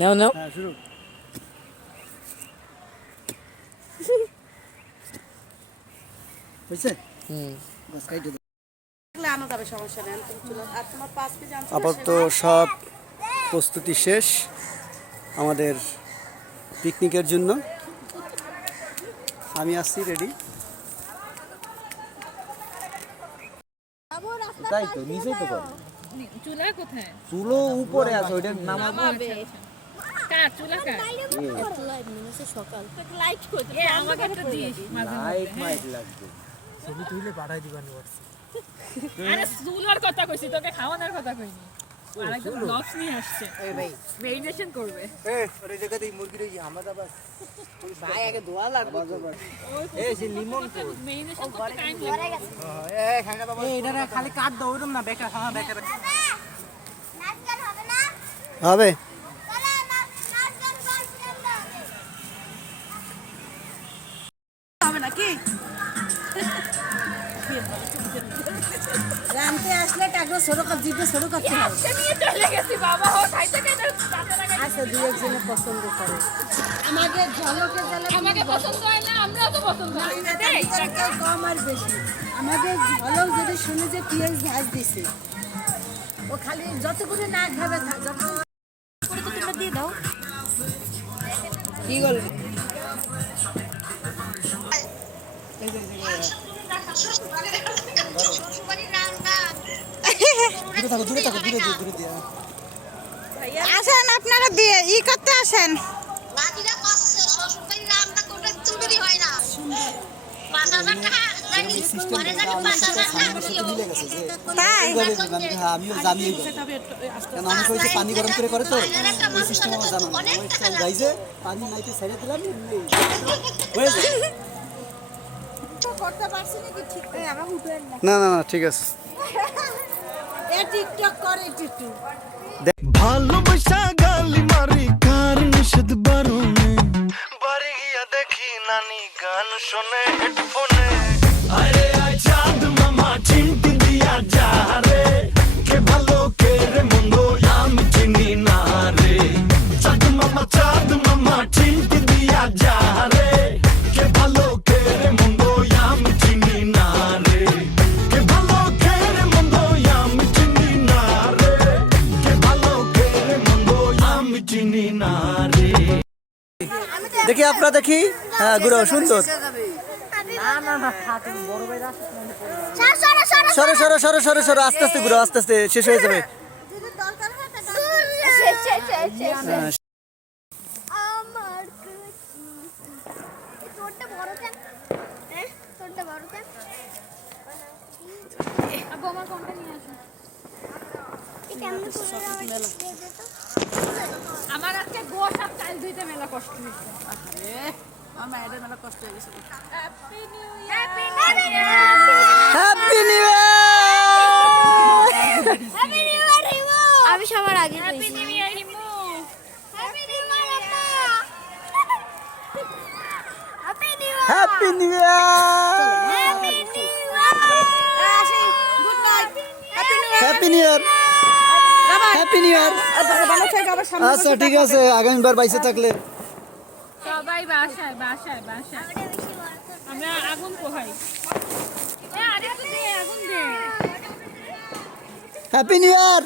নাও নাও শুরু হয়েছে। আপাতত সব প্রস্তুতি শেষ আমাদের পিকনিকের জন্য। আমি আসছি রেডি। তাই তো নিচেই তো করো। চুলা কোথায়? চুলো উপরে আছে, ওইটা নামাবে। কার চুলা কার? সকাল লাইট কই? আমাকে একটু দিস মাঝে লাইট মাইট লাগবে। ছবি তুলে পাঠাই দিবানি হোয়াটসঅ্যাপ। আরে চুলার কথা কইছি, তোকে খাওয়ানোর কথা কইনি। আরেকজন ব্লগস নিয়ে আসছে। এই ভাই মেরিনেশন করবে। ওরে জায়গাতেই মুরগি রইছি হামাদা বাস। ভাই আগে ধোয়া লাগবে। এই সে লিমন তো মেরিনেশন করতে টাইম লাগে। এই খাঙ্গা বাবা। এই এটা খালি কাট দাও ওরম না বেকার হ্যাঁ বেকার। নাচ গান হবে না? হবে। চলো নাচ গান হবে নাকি রানতে আসলে টাকা সরকার জিপে সরু করতে হবে। আজকে নিয়ে চলে গেছি বাবা, ও খাইতে খাইতে তাতে লাগা। আচ্ছা দুই একজনে পছন্দ করে আমাকে ঝলকে জ্বালা আমাকে পছন্দ হয় না, আমরাও তো পছন্দ করি না। দেই টাকা কম আর বেশি আমাদের ঝলক যদি শুনে যে পিঁয়াজ ভাজ দিছে ও খালি যত করে না খাবে যত করে তো তোমরা দিয়ে দাও। কি বলবো আসেন আপনারা দিয়ে ই করতে আসেন। তাই আমিও জানি কেন আমি কইছি পানি গরম করে করে তো ওই সিস্টেম আমার জানা না। ওই চাল গাইছে পানি নাইতে ছেড়ে দিলাম হয়ে যায়। করতে পারছি নাকি ঠিক আমাকে উঠেন না না না ঠিক আছে। এ টিকটক করে টিকটক ভালোবাসা গালি মারি কার নিষেধ বারণে বাড়ি গিয়া দেখি নানি গান শোনে হেডফোনে। আরে আয় চাঁদ মামা চিমটি দিয়া যা রে, কে ভালো কে রে মন্দ আমি চিনি না রে। চাঁদ মামা চিমটি দিয়া যা রে, কে ভালো কে রে মন্দ আমি চিনি না রে। কে ভালো কে রে মন্দ আমি চিনি না রে। কে ভালো কে রে মন্দ আমি চিনি না রে। দেখি আপনারা দেখি। হ্যাঁ গুরু সুন্দর। সরো সরো সরো সরো সরো আস্তে আস্তে গুরু আস্তে আস্তে শেষ হয়ে যাবে। আমার আজকে গোশ আর চাল ধুইতে মেলা কষ্ট হইছে। আমার এটা মেলা কষ্ট হয়ে গেছে। Happy new year. Happy new year. আমি সবার আগে happy new year Himu. Happy new year আম্মা happy new happy new year. Happy new year আসি good night happy new year. Happy new year. আচ্ছা ঠিক আছে আগামীবার বাইসে থাকলে সবাই বাসায় বাসায় বাসায় আমরা আগুন পোহাই। আরেকটু দে, আগুন দে। হ্যাপি নিউ ইয়ার।